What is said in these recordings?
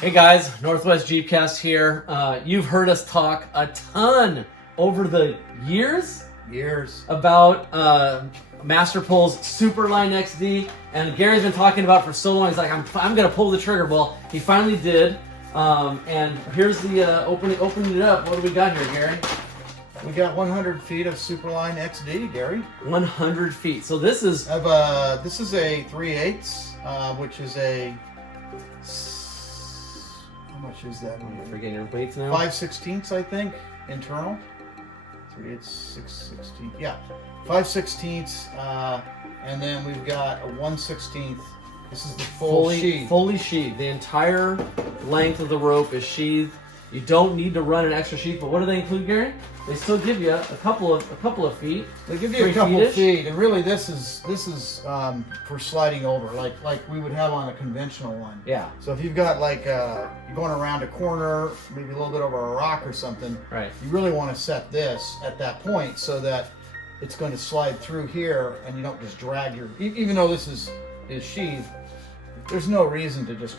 Hey guys, Northwest Jeepcast here. You've heard us talk a ton over the years about Masterpool's SuperlineXD, and Gary's been talking about it for so long. He's like, I'm gonna pull the trigger. Well, he finally did. And here's the opening it up. What do we got here, Gary? We got 100 feet of SuperlineXD, Gary. 100 feet. So this is a 3/8, which is a, how much is that? I'm forgetting your weights now. 5/16, I think, internal. 3/8, 6/16. Yeah, 5/16, and then we've got a 1/16. This is the fully sheathed. The entire length of the rope is sheathed. You don't need to run an extra sheath, but what do they include, Gary? They still give you a couple of feet. They give you a couple of feet, and really this is for sliding over, like we would have on a conventional one. Yeah. So if you've got like you're going around a corner, maybe a little bit over a rock or something, right? You really want to set this at that point so that it's going to slide through here, and you don't just drag your. Even though this is sheathed, there's no reason to just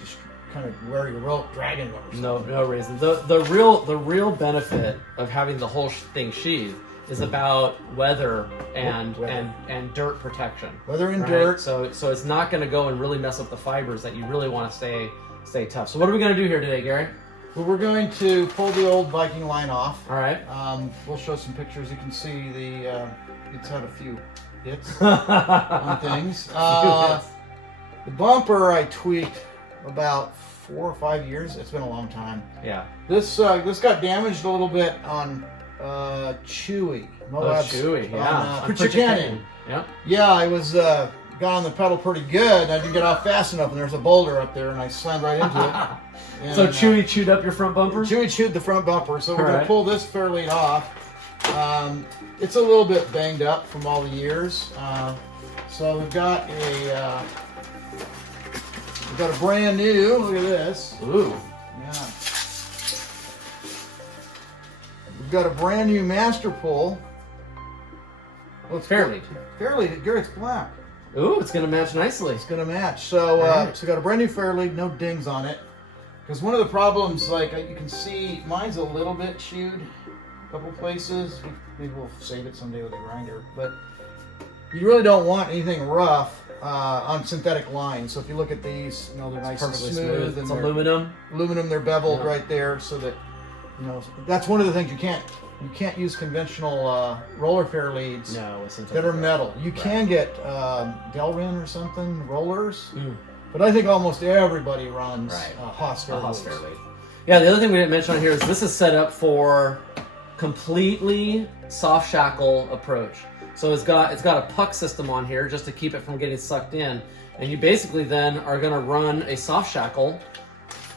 kind of wear your rope dragging them or something. No reason. The real benefit of having the whole thing sheathed is about weather and dirt protection. Weather and right? dirt. So it's not going to go and really mess up the fibers that you really want to stay tough. So what are we going to do here today, Gary? Well, we're going to pull the old Viking line off. All right. We'll show some pictures. You can see it's had a few hits on things. The bumper I tweaked about 4 or 5 years. It's been a long time. Yeah. This got damaged a little bit on Chewy. Chewy, yeah. Pritchard Canyon. Yeah. Yeah, I was got on the pedal pretty good. I didn't get off fast enough, and there's a boulder up there, and I slammed right into it. And, so Chewy chewed up your front bumper? Chewy chewed the front bumper, so we're going to pull this fairlead off. It's a little bit banged up from all the years. So we've got a brand new, look at this. Ooh. Yeah. We've got a brand new master pull. Well, it's fairlead. Fairlead, Garrett's black. Ooh, it's going to match nicely. It's going to match. So, right. So we got a brand new fairlead, no dings on it. Because one of the problems, like you can see, mine's a little bit chewed a couple places. Maybe we'll save it someday with a grinder. But you really don't want anything rough on synthetic lines. So if you look at these, they're nice and smooth. It's aluminum. Aluminum, they're beveled right there, so that that's one of the things you can't use conventional roller fairleads that are metal. You can get Delrin or something rollers, but I think almost everybody runs Haas fairlead. Yeah, the other thing we didn't mention on here is this is set up for completely soft shackle approach. So it's got a puck system on here just to keep it from getting sucked in, and you basically then are going to run a soft shackle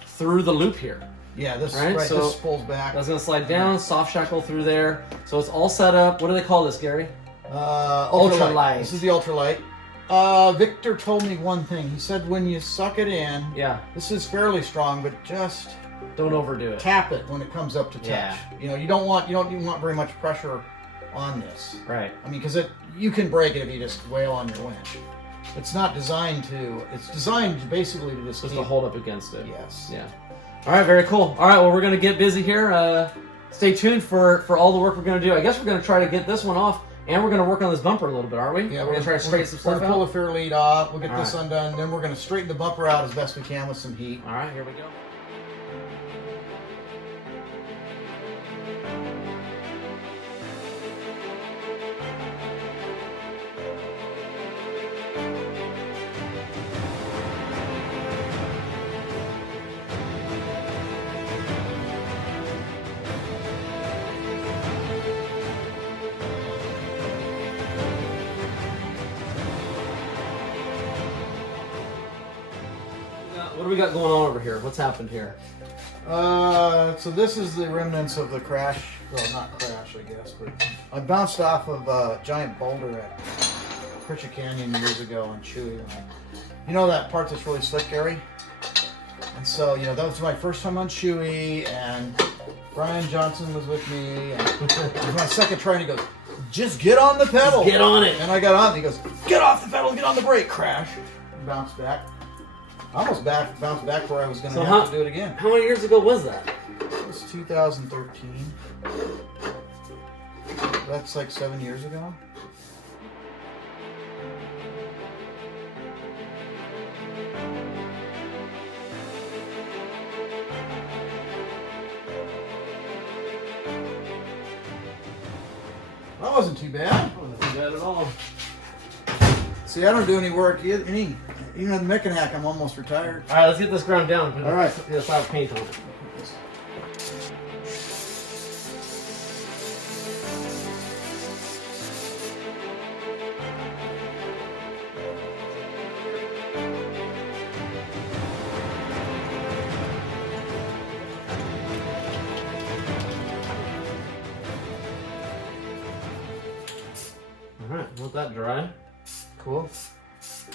through the loop here. Yeah, this so this pulls back. That's going to slide down, soft shackle through there. So it's all set up. What do they call this, Gary? UltraLite. This is the UltraLite. Victor told me one thing. He said when you suck it in, this is fairly strong, but just don't overdo it. Tap it when it comes up to touch. Yeah. You don't even want very much pressure on this. Right. I mean, because you can break it if you just wail on your winch. It's not designed to. It's designed basically to just to hold up against it. Yes. Yeah. All right. Very cool. All right. Well, we're gonna get busy here. Stay tuned for all the work we're gonna do. I guess we're gonna try to get this one off, and we're gonna work on this bumper a little bit, aren't we? Yeah. We're gonna try to straighten some stuff out. We're gonna pull the fairlead off. We'll get this undone. Then we're gonna straighten the bumper out as best we can with some heat. All right. Here we go. What do we got going on over here? What's happened here? So this is the remnants of the crash. Well, not crash, I guess, but I bounced off of a giant boulder at Pritchard Canyon years ago on Chewy. You know that part that's really slick, Gary? And so, that was my first time on Chewy, and Brian Johnson was with me, and it was my second try, and he goes, just get on the pedal. Just get on it. And I got on, and he goes, get off the pedal, get on the brake. Crash. Bounce back. I almost bounced back where I was going to So have to do it again. How many years ago was that? It was 2013. That's like 7 years ago. That wasn't too bad. Wasn't too bad at all. See, I don't do any work. Even on the mech and hack, I'm almost retired. All right, let's get this ground down. All right. Let's have paint on it. All right, let that dry. Cool.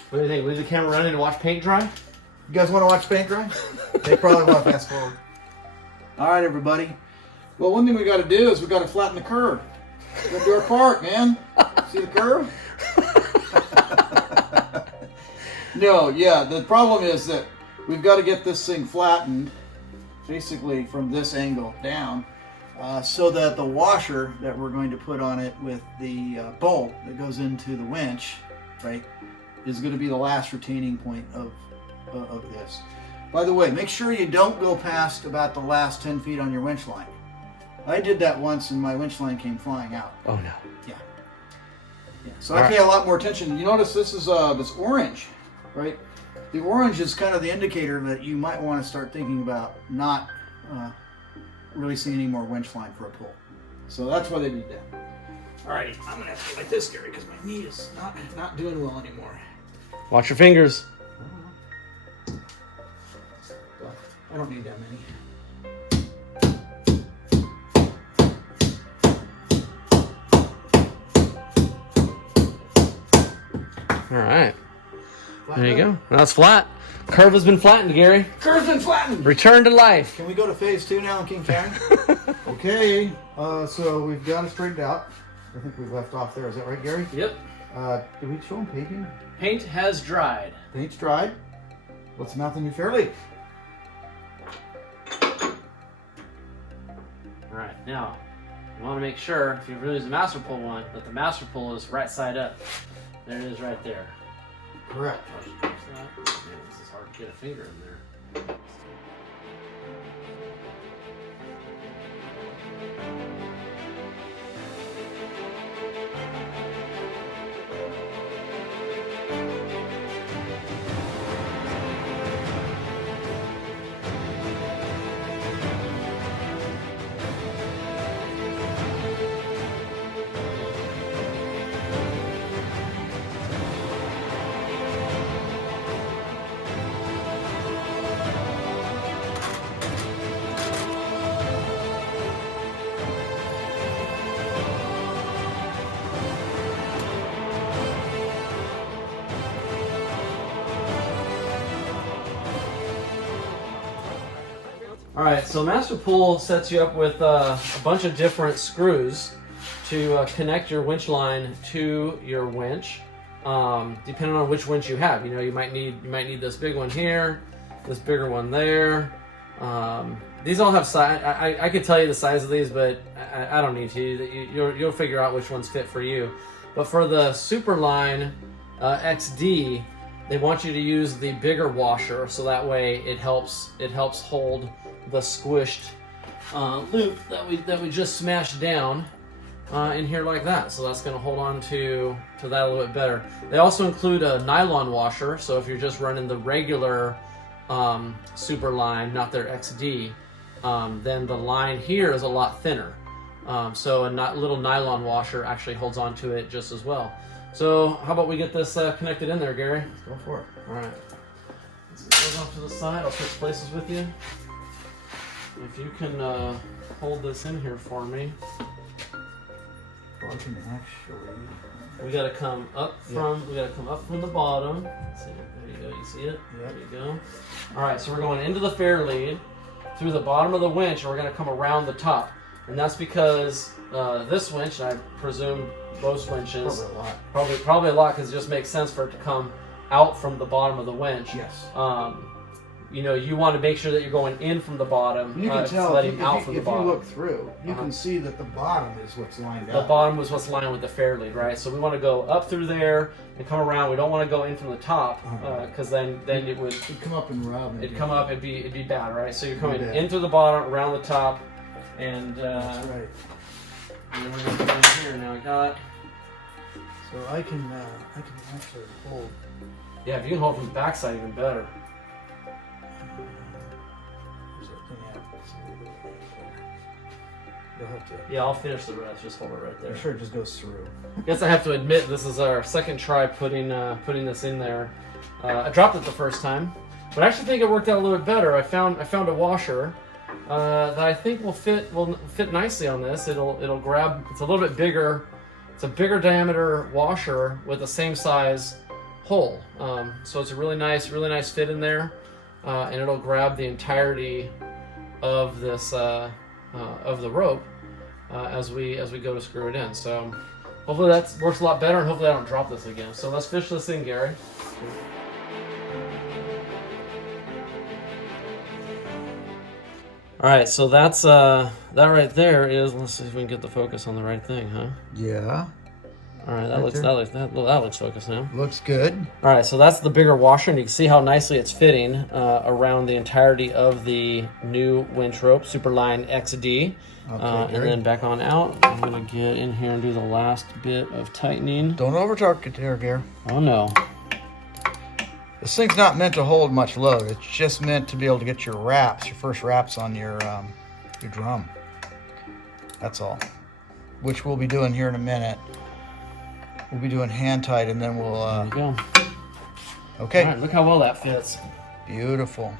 What do you think? Leave the camera running and watch paint dry? You guys want to watch paint dry? They probably want to fast forward. All right, everybody. Well, one thing we got to do is we got to flatten the curve. We got to do our part, man. See the curve? No, yeah. The problem is that we've got to get this thing flattened, basically from this angle down, so that the washer that we're going to put on it with the bolt that goes into the winch, right, is going to be the last retaining point of this. By the way, make sure you don't go past about the last 10 feet on your winch line. I did that once and my winch line came flying out. Oh no. Yeah. So I pay a lot more attention. You notice this is this orange, right? The orange is kind of the indicator that you might want to start thinking about not releasing any more winch line for a pull. So that's why they did that. Alrighty, I'm gonna have to go like this, Gary, because my knee is not doing well anymore. Watch your fingers. I don't need that many. All right. There you go. Now it's flat. Curve has been flattened, Gary. Curve's been flattened. Return to life. Can we go to phase 2 now in King County? Okay, so we've got it straightened out. I think we've left off there. Is that right, Gary? Yep. Did we show them painting? Paint has dried. Paint's dried. Let's mount the new fairlead. All right. Now, you want to make sure if you use the master pull one that the master pull is right side up. There it is, right there. Correct. Man, this is hard to get a finger in there. All right, so Master Pull sets you up with a bunch of different screws to connect your winch line to your winch, depending on which winch you have. You know, you might need this big one here, this bigger one there. These all have size. I could tell you the size of these, but I don't need to. You'll figure out which ones fit for you. But for the Superline XD, they want you to use the bigger washer, so that way it helps hold the squished loop that we just smashed down in here like that. So that's going to hold on to that a little bit better. They also include a nylon washer, so if you're just running the regular Superline, not their XD, then the line here is a lot thinner. So a little nylon washer actually holds on to it just as well. So how about we get this connected in there, Gary? Go for it. All right. Let's get those off to the side. I'll switch places with you. If you can hold this in here for me. Well, I can actually. We gotta come up from. We gotta come up from the bottom. Let's see, there you go. You see it? Yep. There you go. All right. So we're going into the fairlead through the bottom of the winch, and we're gonna come around the top. And that's because this winch, and I presume most winches, Probably a lot. probably a lot, because it just makes sense for it to come out from the bottom of the winch. Yes. You know, you want to make sure that you're going in from the bottom. You can tell letting out from the bottom. If you look through, you can see that the bottom is what's lined up. The bottom was what's lined with the fairlead, right? So we want to go up through there and come around. We don't want to go in from the top because then it would come up and rub. It'd come up. It'd be bad, right? So you're coming in through the bottom, around the top, and that's right. And then we're gonna go down here. Now I got. So I can actually hold. Yeah, if you can hold from the backside, even better. Yeah, I'll finish the rest. Just hold it right there. I'm sure it just goes through. I guess I have to admit this is our second try putting this in there. I dropped it the first time, but I actually think it worked out a little bit better. I found a washer that I think will fit nicely on this. It'll grab. It's a little bit bigger. It's a bigger diameter washer with the same size hole. So it's a really nice fit in there, and it'll grab the entirety of this of the rope as we go to screw it in. So hopefully that works a lot better, and hopefully I don't drop this again. So let's fish this in, Gary. All right, so that's that right there is. Let's see if we can get the focus on the right thing, huh? Yeah. All right, that looks focused now. Looks good. All right, so that's the bigger washer, and you can see how nicely it's fitting around the entirety of the new winch rope, SuperlineXD. Okay, and then back on out. I'm gonna get in here and do the last bit of tightening. Don't over-torque it there, Gary. Oh no. This thing's not meant to hold much load. It's just meant to be able to get your first wraps on your drum. That's all. Which we'll be doing here in a minute. We'll be doing hand tight, and then we'll. There you go. Okay. All right, look how well that fits. Beautiful.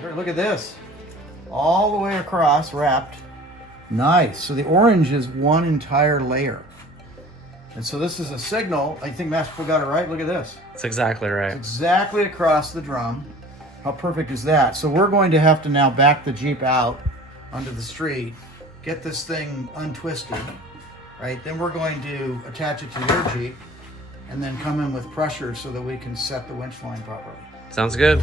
Here, look at this. All the way across, wrapped. Nice. So the orange is one entire layer. And so this is a signal. I think Master got it right. Look at this. That's exactly right. It's exactly across the drum. How perfect is that? So we're going to have to now back the Jeep out onto the street, get this thing untwisted, right? Then we're going to attach it to your Jeep and then come in with pressure so that we can set the winch line properly. Sounds good.